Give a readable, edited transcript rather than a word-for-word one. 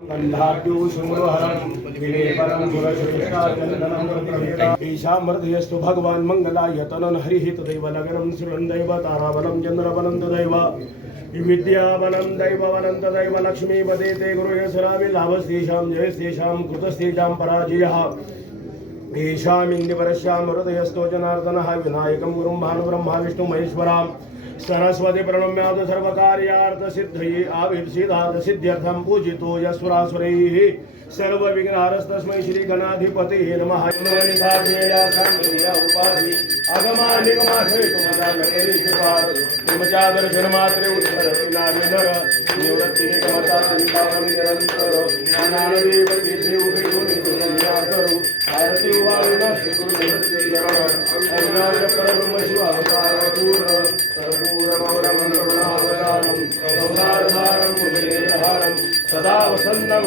गन्धाढ्यो शुम्भहरं विलेपनं पुरश्रेष्ठाचन्दनं ईशामर्धयस्तु भगवान् मङ्गलायतनं हरिः तदैव लग्नं श्रुवन् दैवताराबलं चन्द्रबलं तदैव विद्याबलं दैवबलं तदैव लक्ष्मीपदे ते गुरुयसराविलाभस्तेषां जयस्तेषां कृतस्तेषां पराजयः ईशामिन्द्रपरस्यां हृदयस्थो जनार्दनः विनायकं गुरुं भानुब्रह्मा विष्णुमहेश्वराम् सरस्वती प्रणम्याद सर्वकार्यार्थ सिद्धये आविर्षिदाद सिद्ध्यर्थं पूजितो यस्वरासुरैः सर्वविघ्नहरस्तस्मै श्री गणाधिपतये नमः। निधाध्येया सांगेया उपाधि अगमानिगमाश्रयतुमदानकरिपाद हिमचादर्शनमात्रे उत्तरविनाविनर निवृत्तिनिगमता संतापं निरन्तर ज्ञानानदेव तीर्थेउपयोनितुर्याकरु आरति उवाविना श्रीगुरुनिवृत्तिचरण अज्ञान परब्रह्म शिवावतारपूर्ण सर्वपूर्णमवरमण्डलमहावतारं सदा वसन्तं